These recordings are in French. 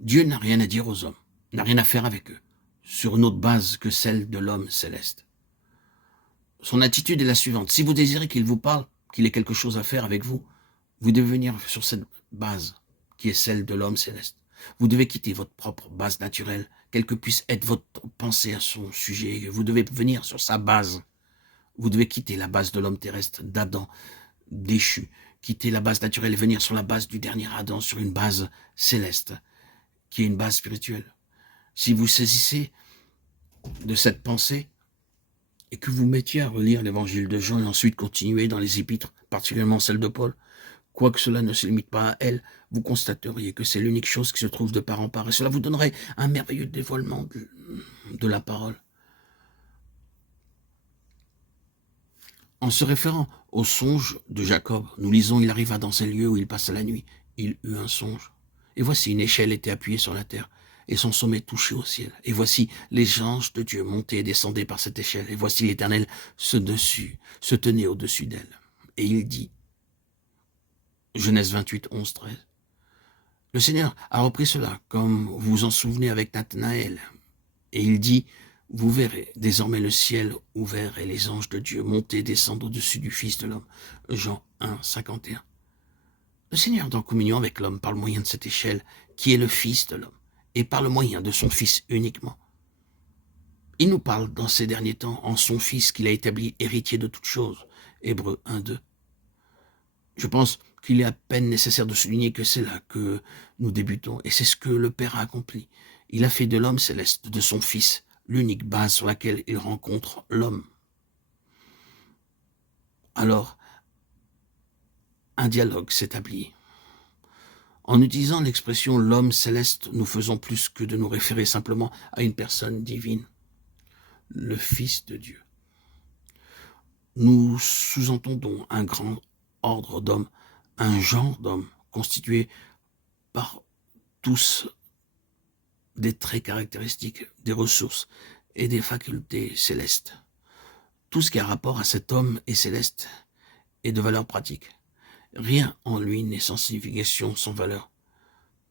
Dieu n'a rien à dire aux hommes, n'a rien à faire avec eux, sur une autre base que celle de l'homme céleste. Son attitude est la suivante. Si vous désirez qu'il vous parle, qu'il ait quelque chose à faire avec vous, vous devez venir sur cette base qui est celle de l'homme céleste. Vous devez quitter votre propre base naturelle, quelle que puisse être votre pensée à son sujet. Vous devez venir sur sa base. Vous devez quitter la base de l'homme terrestre, d'Adam, déchu. Quitter la base naturelle et venir sur la base du dernier Adam, sur une base céleste, qui est une base spirituelle. Si vous saisissez de cette pensée, et que vous mettiez à relire l'évangile de Jean et ensuite continuer dans les épîtres, particulièrement celle de Paul, quoique cela ne se limite pas à elle, vous constateriez que c'est l'unique chose qui se trouve de part en part. Et cela vous donnerait un merveilleux dévoilement de la parole. En se référant au songe de Jacob, nous lisons « Il arriva dans un lieu où il passa la nuit. Il eut un songe. Et voici une échelle était appuyée sur la terre, et son sommet touché au ciel. Et voici les anges de Dieu montaient et descendaient par cette échelle. Et voici l'Éternel se tenait au-dessus d'elle. Et il dit, Genèse 28, 11, 13, le Seigneur a repris cela, comme vous vous en souvenez avec Nathanaël. Et il dit, vous verrez désormais le ciel ouvert et les anges de Dieu monter et descendre au-dessus du Fils de l'homme. Jean 1, 51. Le Seigneur est en communion avec l'homme par le moyen de cette échelle, qui est le Fils de l'homme, et par le moyen de son Fils uniquement. Il nous parle dans ces derniers temps en son Fils qu'il a établi héritier de toutes choses. Hébreux 1, 2. Je pense qu'il est à peine nécessaire de souligner que c'est là que nous débutons, et c'est ce que le Père a accompli. Il a fait de l'homme céleste, de son Fils, l'unique base sur laquelle il rencontre l'homme. Alors, un dialogue s'établit. En utilisant l'expression « l'homme céleste », nous faisons plus que de nous référer simplement à une personne divine, le Fils de Dieu. Nous sous-entendons un grand ordre d'hommes, un genre d'hommes constitué par tous des traits caractéristiques, des ressources et des facultés célestes. Tout ce qui a rapport à cet homme est céleste et de valeur pratique. Rien en lui n'est sans signification, sans valeur.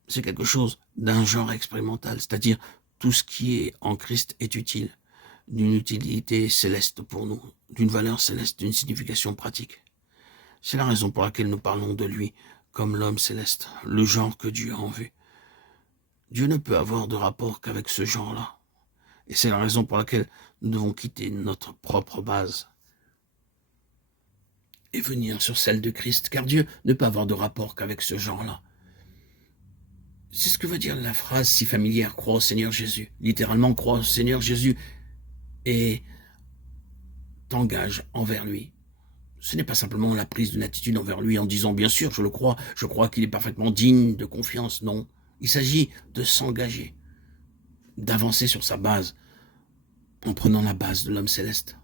C'est quelque chose d'un genre expérimental, c'est-à-dire tout ce qui est en Christ est utile, d'une utilité céleste pour nous, d'une valeur céleste, d'une signification pratique. C'est la raison pour laquelle nous parlons de lui comme l'homme céleste, le genre que Dieu a en vue. Dieu ne peut avoir de rapport qu'avec ce genre-là. Et c'est la raison pour laquelle nous devons quitter notre propre base et venir sur celle de Christ, car Dieu ne peut avoir de rapport qu'avec ce genre-là. C'est ce que veut dire la phrase si familière, crois au Seigneur Jésus. Littéralement, crois au Seigneur Jésus et t'engage envers lui. Ce n'est pas simplement la prise d'une attitude envers lui en disant, bien sûr, je crois qu'il est parfaitement digne de confiance. Non, il s'agit de s'engager, d'avancer sur sa base, en prenant la base de l'homme céleste.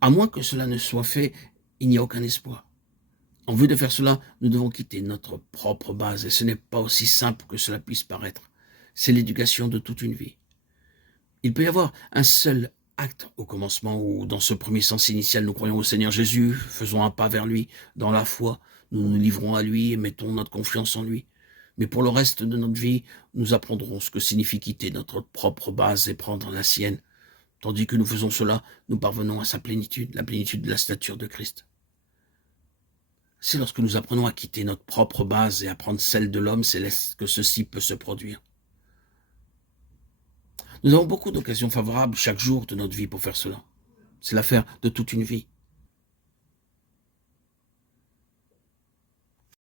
À moins que cela ne soit fait, il n'y a aucun espoir. En vue de faire cela, nous devons quitter notre propre base, et ce n'est pas aussi simple que cela puisse paraître. C'est l'éducation de toute une vie. Il peut y avoir un seul acte au commencement où, dans ce premier sens initial, nous croyons au Seigneur Jésus, faisons un pas vers lui, dans la foi, nous nous livrons à lui et mettons notre confiance en lui. Mais pour le reste de notre vie, nous apprendrons ce que signifie quitter notre propre base et prendre la sienne. Tandis que nous faisons cela, nous parvenons à sa plénitude, la plénitude de la stature de Christ. C'est lorsque nous apprenons à quitter notre propre base et à prendre celle de l'homme céleste que ceci peut se produire. Nous avons beaucoup d'occasions favorables chaque jour de notre vie pour faire cela. C'est l'affaire de toute une vie.